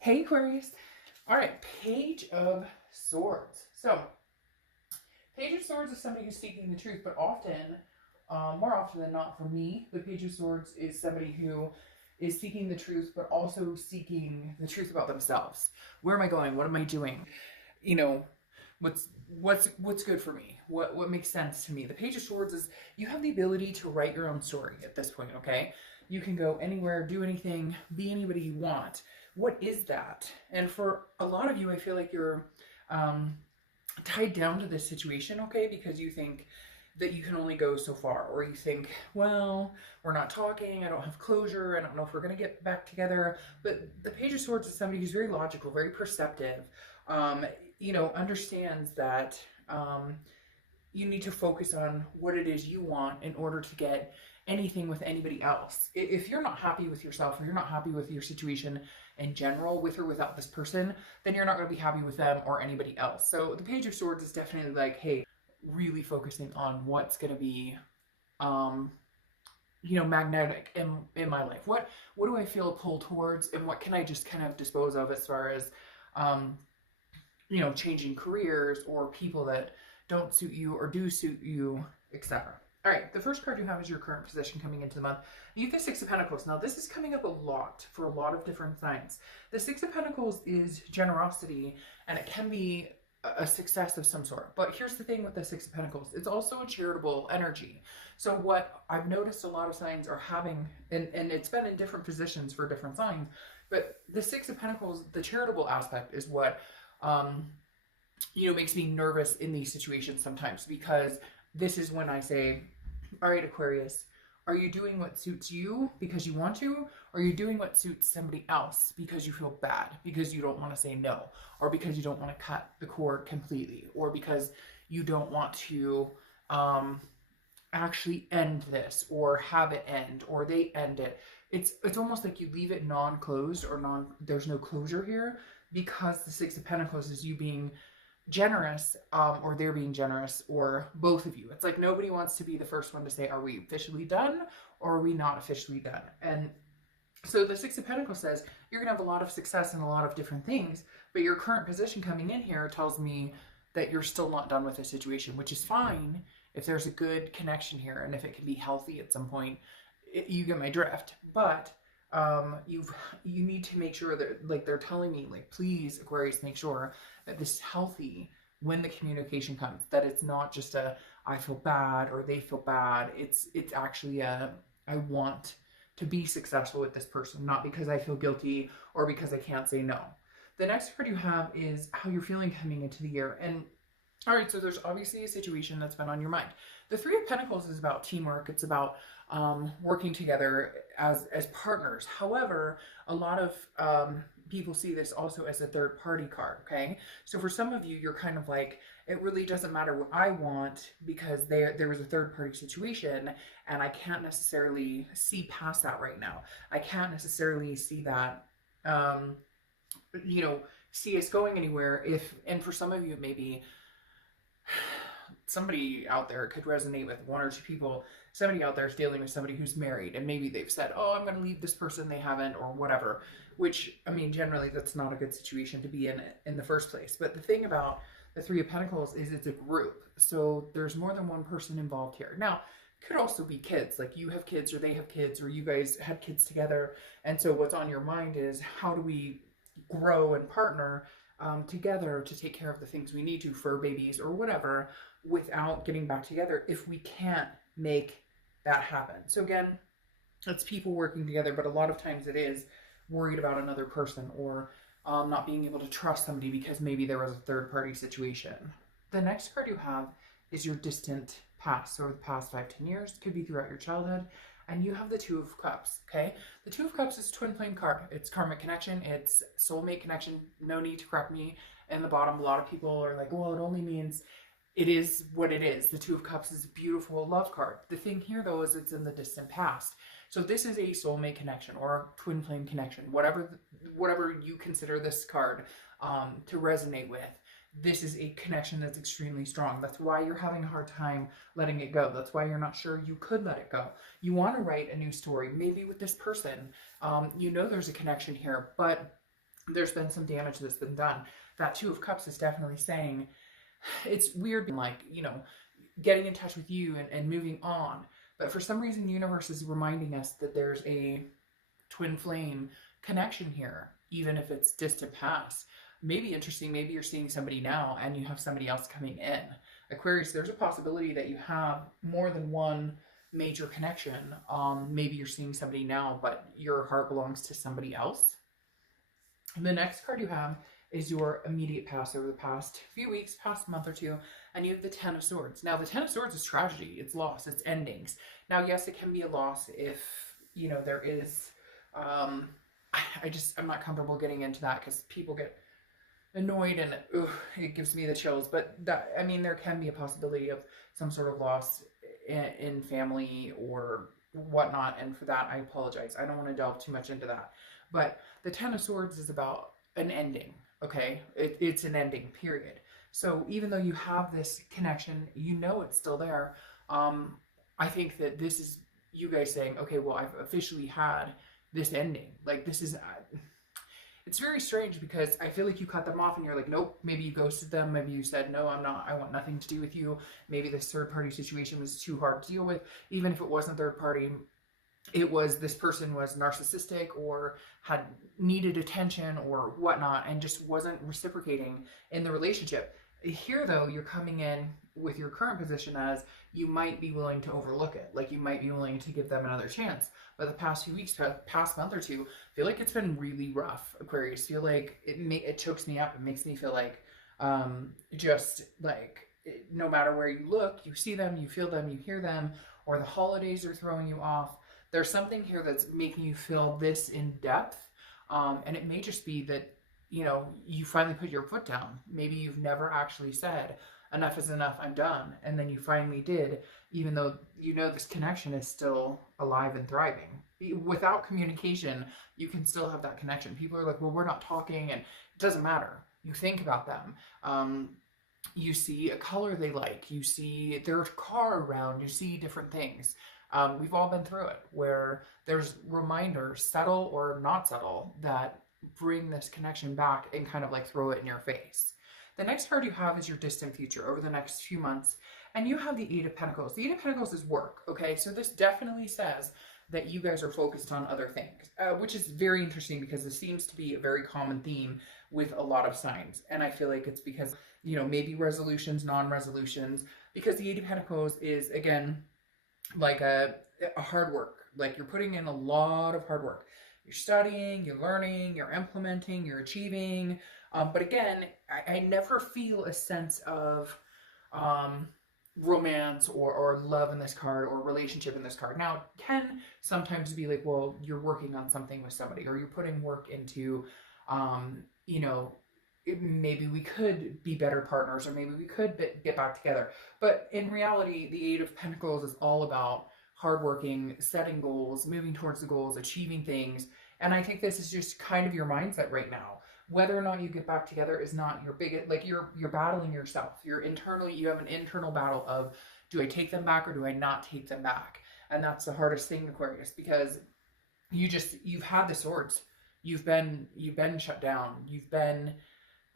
Hey Aquarius. All right, Page of Swords. So, Page of Swords is somebody who's seeking the truth, but often, more often than not for me, the Page of Swords is somebody who is seeking the truth, but also seeking the truth about themselves. Where am I going? What am I doing? You know, what's good for me? What makes sense to me? The Page of Swords is you have the ability to write your own story at this point, okay? You can go anywhere, do anything, be anybody you want. What is that? And for a lot of you, I feel like you're um, tied down to this situation, okay? Because you think that you can only go so far, or you think, well, we're not talking, I don't have closure, I don't know if we're going to get back together. But the Page of Swords is somebody who's very logical, very perceptive, um, understands that you need to focus on what it is you want in order to get anything with anybody else. If you're not happy with yourself, or you're not happy with your situation in general, with or without this person, then you're not going to be happy with them or anybody else. So the Page of Swords is definitely like, hey, really focusing on what's going to be um magnetic in my life. What do I feel a pull towards, and what can I just kind of dispose of as far as um changing careers or people that don't suit you or do suit you, etc. All right, the first card you have is your current position coming into the month. You have the Six of Pentacles. Now, this is coming up a lot for a lot of different signs. The Six of Pentacles is generosity, and it can be a success of some sort. But here's the thing with the Six of Pentacles. It's also a charitable energy. So what I've noticed a lot of signs are having, and it's been in different positions for different signs, but the Six of Pentacles, the charitable aspect is what makes me nervous in these situations sometimes, because this is when I say, all right, Aquarius, are you doing what suits you because you want to? Or are you doing what suits somebody else because you feel bad, because you don't want to say no, or because you don't want to cut the cord completely, or because you don't want to actually end this, or have it end, or they end it. It's almost like you leave it non-closed, or there's no closure here, because the Six of Pentacles is you being generous, or they're being generous, or both of you. It's like nobody wants to be the first one to say, are we officially done, or are we not officially done? And so the Six of Pentacles says you're gonna have a lot of success in a lot of different things, but your current position coming in here tells me that you're still not done with the situation, which is fine if there's a good connection here and if it can be healthy at some point. You get my drift. But you need to make sure that, like, they're telling me, like, please, Aquarius, make sure that this is healthy when the communication comes, that it's not just a I feel bad or they feel bad. It's actually a I want to be successful with this person, not because I feel guilty or because I can't say no. The next card you have is how you're feeling coming into the year. And all right, so there's obviously a situation that's been on your mind. The Three of Pentacles is about teamwork. It's about working together as partners. However, a lot of people see this also as a third party card, okay? So for some of you, you're kind of like, it really doesn't matter what I want, because there was a third party situation, and I can't necessarily see past that right now. I can't necessarily see that, see us going anywhere. And for some of you, maybe somebody out there could resonate with one or two people. Somebody out there is dealing with somebody who's married, and maybe they've said, oh, I'm going to leave this person, they haven't, or whatever, which, I mean, generally that's not a good situation to be in the first place. But the thing about the Three of Pentacles is it's a group, so there's more than one person involved here. Now, it could also be kids, like you have kids or they have kids, or you guys had kids together, and so what's on your mind is, how do we grow and partner together to take care of the things we need to for babies or whatever, without getting back together if we can't make that happen. So again, it's people working together, but a lot of times it is worried about another person, or not being able to trust somebody because maybe there was a third party situation. The next card you have is your distant past, so the past 5-10 years, could be throughout your childhood. And you have the Two of Cups, okay? The Two of Cups is a twin flame card. It's karmic connection. It's soulmate connection. No need to correct me. In the bottom, a lot of people are like, well, it only means it is what it is. The Two of Cups is a beautiful love card. The thing here, though, is it's in the distant past. So this is a soulmate connection or a twin flame connection, whatever you consider this card to resonate with. This is a connection that's extremely strong. That's why you're having a hard time letting it go. That's why you're not sure you could let it go. You want to write a new story, maybe with this person. There's a connection here, but there's been some damage that's been done. That Two of Cups is definitely saying, it's weird, like, you know, getting in touch with you and moving on. But for some reason, the universe is reminding us that there's a twin flame connection here, even if it's distant past. Maybe interesting, maybe you're seeing somebody now and you have somebody else coming in. Aquarius, there's a possibility that you have more than one major connection. Maybe you're seeing somebody now, but your heart belongs to somebody else. And the next card you have is your immediate past over the past few weeks, past month or two, and you have the Ten of Swords. Now, the Ten of Swords is tragedy, it's loss, it's endings. Now, yes, it can be a loss if, you know, there is, I'm not comfortable getting into that because people get annoyed and it gives me the chills. But that, I mean, there can be a possibility of some sort of loss in family or whatnot, and for that, I apologize. I don't want to delve too much into that. But the Ten of Swords is about an ending. Okay, it's an ending, period. So even though you have this connection, you know it's still there. I think that this is you guys saying, okay, well, I've officially had this ending. Like, this is, it's very strange because I feel like you cut them off and you're like, nope, maybe you ghosted them. Maybe you said, no, I'm not, I want nothing to do with you. Maybe this third party situation was too hard to deal with. Even if it wasn't third party, it was this person was narcissistic or had needed attention or whatnot and just wasn't reciprocating in the relationship. Here, though, you're coming in with your current position as you might be willing to overlook it. Like, you might be willing to give them another chance. But the past few weeks, past month or two, I feel like it's been really rough, Aquarius. Feel like it chokes me up. It makes me feel like just like no matter where you look, you see them, you feel them, you hear them, or the holidays are throwing you off. There's something here that's making you feel this in depth. And it may just be that, you know, you finally put your foot down. Maybe you've never actually said, enough is enough, I'm done. And then you finally did, even though you know this connection is still alive and thriving. Without communication, you can still have that connection. People are like, well, we're not talking, and it doesn't matter. You think about them. You see a color they like. You see their car around. You see different things. We've all been through it, where there's reminders, subtle or not subtle, that bring this connection back and kind of like throw it in your face. The next card you have is your distant future over the next few months, and you have the Eight of Pentacles. The Eight of Pentacles is work, okay? So this definitely says that you guys are focused on other things, which is very interesting because this seems to be a very common theme with a lot of signs. And I feel like it's because, you know, maybe resolutions, non-resolutions, because the Eight of Pentacles is, again, like a hard work. Like, you're putting in a lot of hard work. You're studying, you're learning, you're implementing, you're achieving. But again, I never feel a sense of romance or love in this card or relationship in this card. Now, it can sometimes be like, well, you're working on something with somebody or you're putting work into, you know, maybe we could be better partners or maybe we could get back together. But in reality, the Eight of Pentacles is all about hardworking, setting goals, moving towards the goals, achieving things. And I think this is just kind of your mindset right now. Whether or not you get back together is not your biggest, like you're battling yourself. You're internally, you have an internal battle of, do I take them back or do I not take them back? And that's the hardest thing, Aquarius, because you've had the swords. You've been shut down. You've been,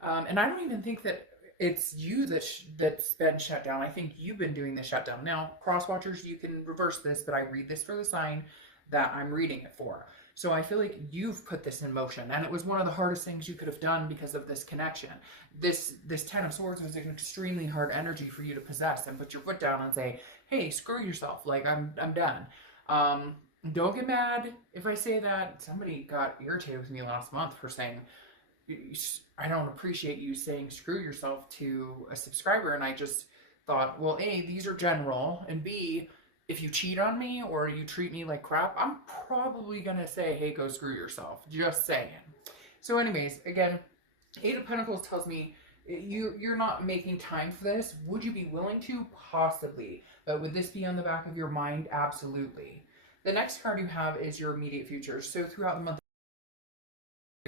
and I don't even think that it's you that's been shut down. I think you've been doing the shutdown. Now, cross watchers, you can reverse this, but I read this for the sign that I'm reading it for. So I feel like you've put this in motion, and it was one of the hardest things you could have done because of this connection. This Ten of Swords was an extremely hard energy for you to possess and put your foot down and say, hey, screw yourself. Like, I'm done. Don't get mad if I say that. Somebody got irritated with me last month for saying, I don't appreciate you saying screw yourself to a subscriber. And I just thought, well, A, these are general, and B, if you cheat on me or you treat me like crap, I'm probably going to say, hey, go screw yourself. Just saying. So anyways, again, Eight of Pentacles tells me you're not making time for this. Would you be willing to? Possibly. But would this be on the back of your mind? Absolutely. The next card you have is your immediate future. So throughout the month,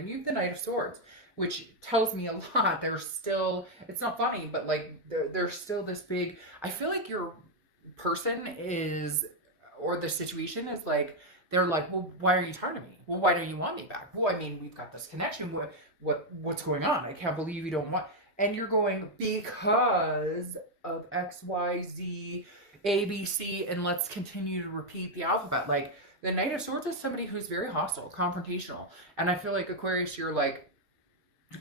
you have the Knight of Swords, which tells me a lot. There's still, it's not funny, but like there's still this big, I feel like your person is, or the situation is like, they're like, well, why are you tired of me? Well, why don't you want me back? Well, I mean, we've got this connection. What's going on? I can't believe you don't want. And you're going, because of X, Y, Z, A, B, C, and let's continue to repeat the alphabet. Like, the Knight of Swords is somebody who's very hostile, confrontational. And I feel like, Aquarius, you're like,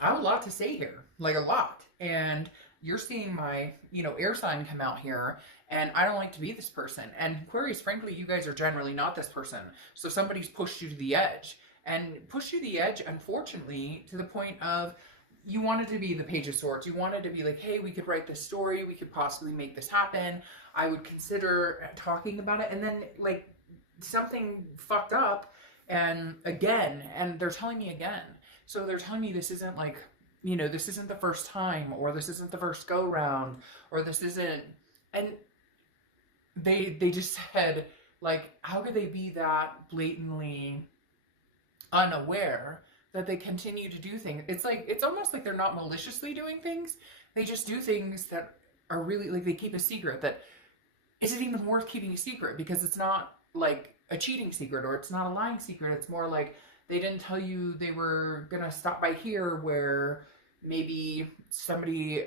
I have a lot to say here. Like, a lot. And you're seeing my, air sign come out here, and I don't like to be this person. And Aquarius, frankly, you guys are generally not this person. So somebody's pushed you to the edge. And pushed you to the edge, unfortunately, to the point of you wanted to be the Page of Swords. You wanted to be like, hey, we could write this story. We could possibly make this happen. I would consider talking about it. And then, like, something fucked up, and again, and they're telling me again. So they're telling me this isn't like, this isn't the first time, or this isn't the first go round, or this isn't, and they just said, like, how could they be that blatantly unaware that they continue to do things? It's like, it's almost like they're not maliciously doing things. They just do things that are really, like, they keep a secret that isn't even worth keeping a secret, because it's not like a cheating secret, or it's not a lying secret. It's more like they didn't tell you they were gonna stop by here where maybe somebody,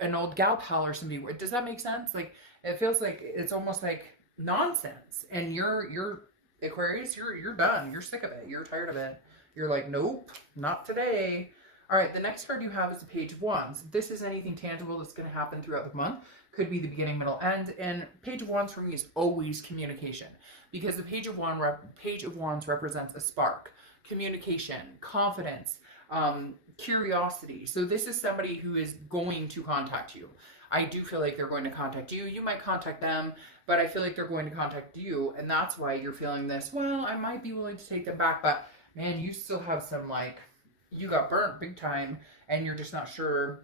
an old gal pal or somebody. Does that make sense? Like, it feels like it's almost like nonsense. And you're Aquarius, you're done. You're sick of it. You're tired of it. You're like, nope, not today. All right, the next card you have is the Page of Wands. This is anything tangible that's going to happen throughout the month. Could be the beginning, middle, end. And Page of Wands for me is always communication, because the Page of Wands represents a spark, communication, confidence, curiosity. So this is somebody who is going to contact you. I do feel like they're going to contact you. You might contact them, but I feel like they're going to contact you. And that's why you're feeling this, well, I might be willing to take them back, but man, you still have some, like, you got burnt big time, and you're just not sure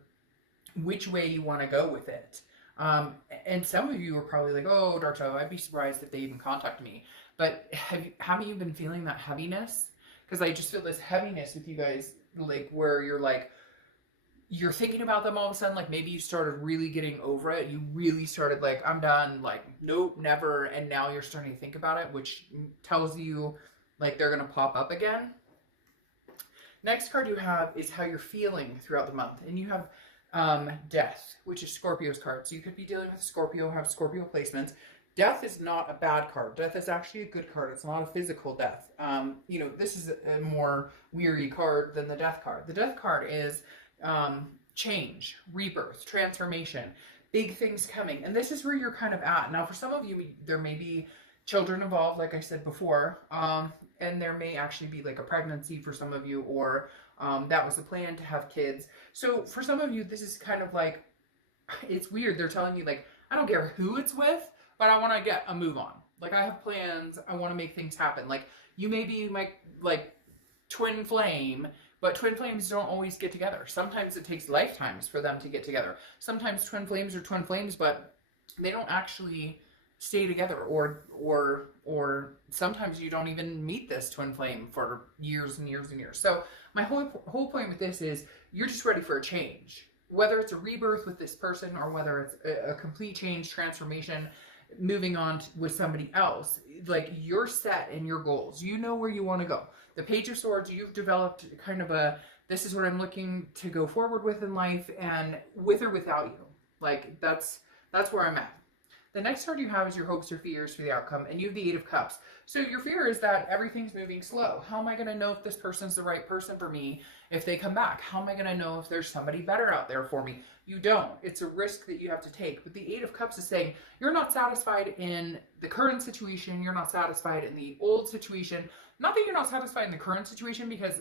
which way you want to go with it. And some of you are probably like, oh, Dark Shadow, I'd be surprised if they even contact me. But haven't you been feeling that heaviness? Because I just feel this heaviness with you guys, like, where you're like, you're thinking about them all of a sudden, like, maybe you started really getting over it. You really started like, I'm done, like, nope, never. And now you're starting to think about it, which tells you, like, they're going to pop up again. Next card you have is how you're feeling throughout the month. And you have Death, which is Scorpio's card. So you could be dealing with Scorpio, have Scorpio placements. Death is not a bad card. Death is actually a good card. It's not a physical death. This is a more weary card than the Death card. The Death card is change, rebirth, transformation, big things coming. And this is where you're kind of at. Now, for some of you, there may be children involved, like I said before, and there may actually be like a pregnancy for some of you, or that was the plan to have kids. So for some of you, this is kind of like, it's weird. They're telling you, like, I don't care who it's with, but I want to get a move on. Like, I have plans. I want to make things happen. Like, you may be my, like, twin flame, but twin flames don't always get together. Sometimes it takes lifetimes for them to get together. Sometimes twin flames are twin flames, but they don't actually stay together, or sometimes you don't even meet this twin flame for years and years and years. So my whole point with this is you're just ready for a change, whether it's a rebirth with this person or whether it's a complete change, transformation, moving on with somebody else. Like, you're set in your goals. You know where you want to go. The Page of Swords, you've developed kind of a, this is what I'm looking to go forward with in life, and with or without you. Like, that's where I'm at. The next card you have is your hopes or fears for the outcome, and you have the Eight of Cups. So your fear is that everything's moving slow. How am I going to know if this person's the right person for me if they come back? How am I going to know if there's somebody better out there for me? You don't. It's a risk that you have to take. But the Eight of Cups is saying you're not satisfied in the current situation. You're not satisfied in the old situation. Not that you're not satisfied in the current situation, because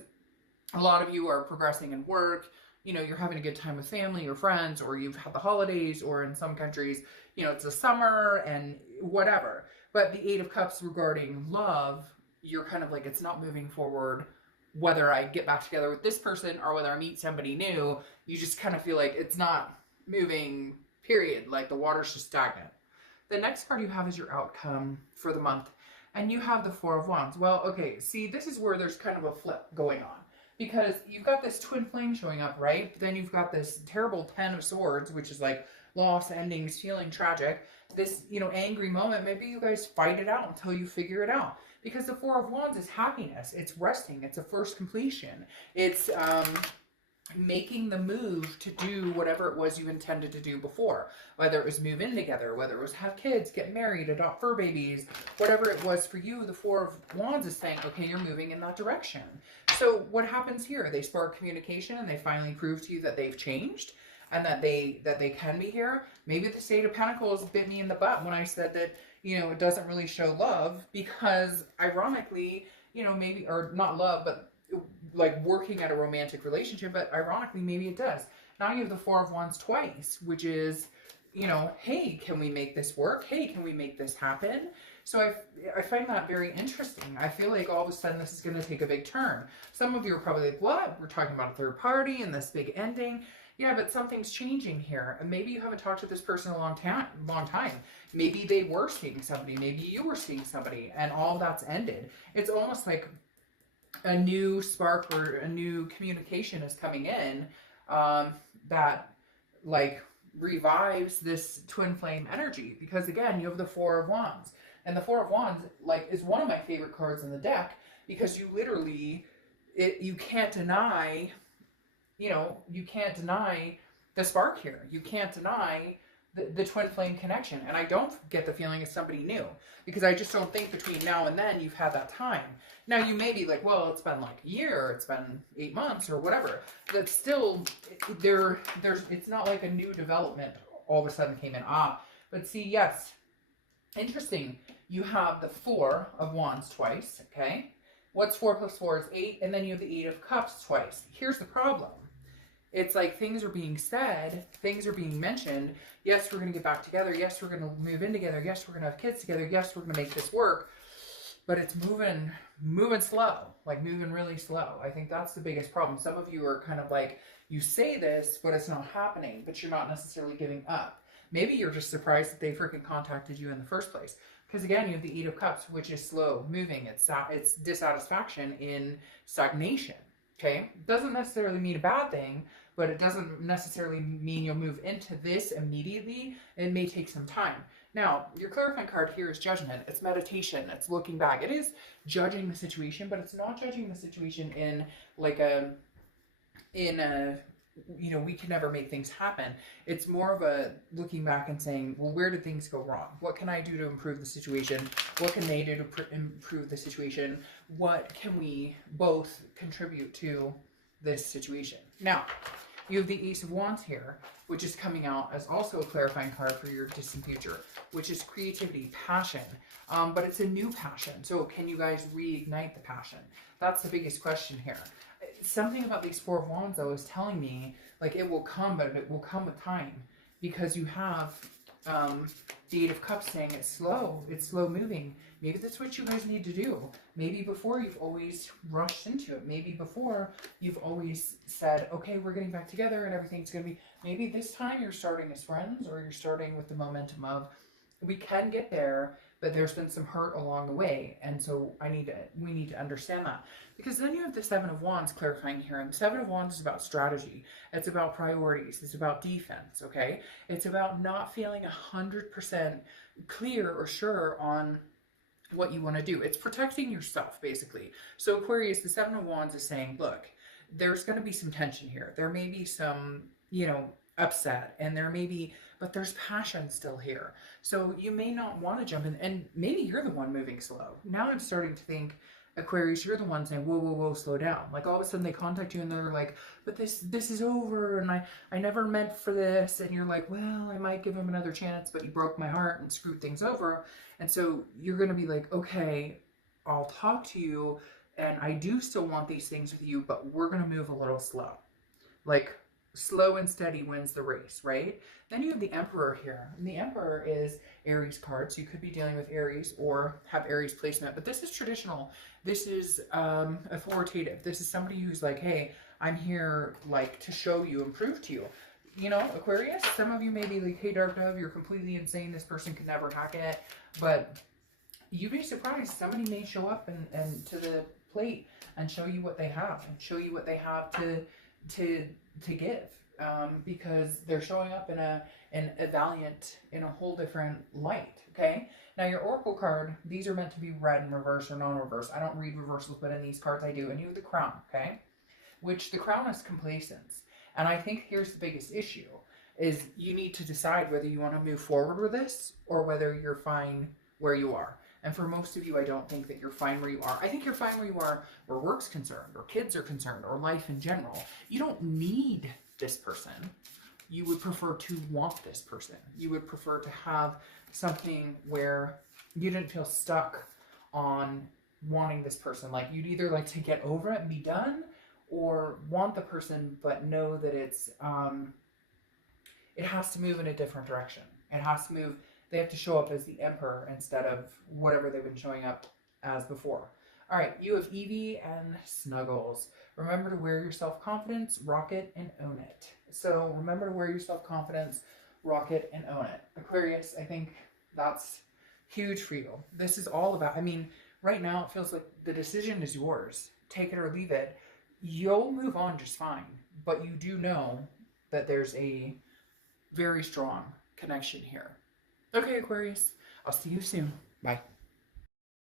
a lot of you are progressing in work. You know, you're having a good time with family or friends, or you've had the holidays, or in some countries, you know, it's the summer and whatever. But the Eight of Cups regarding love, you're kind of like, it's not moving forward. Whether I get back together with this person or whether I meet somebody new, you just kind of feel like it's not moving, period. Like, the water's just stagnant. The next card you have is your outcome for the month. And you have the Four of Wands. Well, okay, see, this is where there's kind of a flip going on. Because you've got this twin flame showing up, right? But then you've got this terrible Ten of Swords, which is like loss, endings, feeling tragic. This, you know, angry moment. Maybe you guys fight it out until you figure it out. Because the Four of Wands is happiness. It's resting. It's a first completion. It's making the move to do whatever it was you intended to do before. Whether it was move in together, whether it was have kids, get married, adopt fur babies, whatever it was for you, the Four of Wands is saying, okay, you're moving in that direction. So what happens here? They spark communication and they finally prove to you that they've changed and that they can be here. Maybe the Sage of Pentacles bit me in the butt when I said that, you know, it doesn't really show love, because ironically, you know, maybe, or not love, but like working at a romantic relationship, but ironically, maybe it does. Now you have the Four of Wands twice, which is, you know, hey, can we make this work? Hey, can we make this happen? So I find that very interesting. I feel like all of a sudden this is going to take a big turn. Some of you are probably like, what? We're talking about a third party and this big ending. Yeah, but something's changing here. And maybe you haven't talked to this person in a long time. Maybe they were seeing somebody. Maybe you were seeing somebody and all that's ended. It's almost like a new spark or a new communication is coming in that like revives this twin flame energy. Because again, you have the Four of Wands. And the Four of Wands like is one of my favorite cards in the deck, because you literally, you can't deny, you know, you can't deny the spark here. You can't deny the twin flame connection. And I don't get the feeling it's somebody new, because I just don't think between now and then you've had that time. Now you may be like, well, it's been like a year, it's been 8 months or whatever. But still, it's not like a new development all of a sudden came in. But see, yes, interesting. You have the Four of Wands twice, okay? What's 4 plus 4 is 8, and then you have the Eight of Cups twice. Here's the problem. It's like things are being said, things are being mentioned. Yes, we're going to get back together. Yes, we're going to move in together. Yes, we're going to have kids together. Yes, we're going to make this work. But it's moving slow, like moving really slow. I think that's the biggest problem. Some of you are kind of like, you say this, but it's not happening, but you're not necessarily giving up. Maybe you're just surprised that they freaking contacted you in the first place. Because again, you have the Eight of Cups, which is slow moving. It's dissatisfaction in stagnation. Okay? Doesn't necessarily mean a bad thing, but it doesn't necessarily mean you'll move into this immediately. It may take some time. Now, your clarifying card here is Judgment. It's meditation. It's looking back. It is judging the situation, but it's not judging the situation in like you know, we can never make things happen. It's more of a looking back and saying, well, where did things go wrong? What can I do to improve the situation? What can they do to improve the situation? What can we both contribute to this situation? Now, you have the Ace of Wands here, which is coming out as also a clarifying card for your distant future, which is creativity, passion. But it's a new passion. So can you guys reignite the passion? That's the biggest question here. Something about these Four of Wands, though, is telling me, like, it will come, but it will come with time. Because you have the Eight of Cups saying it's slow moving. Maybe that's what you guys need to do. Maybe before you've always rushed into it. Maybe before you've always said, okay, we're getting back together and everything's going to be... Maybe this time you're starting as friends, or you're starting with the momentum of, we can get there, but there's been some hurt along the way. And so we need to understand that. Because then you have the Seven of Wands clarifying here. And the Seven of Wands is about strategy. It's about priorities. It's about defense, okay? It's about not feeling 100% clear or sure on what you want to do. It's protecting yourself, basically. So Aquarius, the Seven of Wands is saying, look, there's going to be some tension here. There may be some, you know, upset, and there may be, but there's passion still here. So you may not want to jump in, and maybe you're the one moving slow. Now I'm starting to think, Aquarius, you're the one saying, whoa, whoa, whoa, slow down. Like all of a sudden they contact you and they're like, but this is over, and I never meant for this. And you're like, well, I might give him another chance, but you broke my heart and screwed things over. And so you're going to be like, okay, I'll talk to you, and I do still want these things with you, but we're going to move a little slow. Like, slow and steady wins the race, right? Then you have the Emperor here. And the Emperor is Aries card. So you could be dealing with Aries or have Aries placement. But this is traditional. This is authoritative. This is somebody who's like, hey, I'm here like to show you and prove to you. You know, Aquarius, some of you may be like, hey, Dark Dove, you're completely insane. This person could never hack it. But you'd be surprised. Somebody may show up and to the plate and show you what they have. And show you what they have to give. because they're showing up in a valiant in a whole different light. Okay, now your oracle card, these are meant to be read in reverse or non-reverse. I don't read reversals, but in these cards I do. And you have the crown, okay, which the crown is complacence. And I think here's the biggest issue is you need to decide whether you want to move forward with this or whether you're fine where you are. And for most of you, I don't think that you're fine where you are. I think you're fine where you are where work's concerned or kids are concerned or life in general. You don't need this person. You would prefer to want this person. You would prefer to have something where you didn't feel stuck on wanting this person. Like you'd either like to get over it and be done or want the person but know that it's it has to move in a different direction. It has to move. They have to show up as the emperor instead of whatever they've been showing up as before. All right, you have Evie and Snuggles. Remember to wear your self-confidence, rock it, and own it. So remember to wear your self-confidence, rock it, and own it. Aquarius, I think that's huge for you. This is all about, I mean, right now it feels like the decision is yours. Take it or leave it. You'll move on just fine. But you do know that there's a very strong connection here. Okay, Aquarius, I'll see you soon. Bye.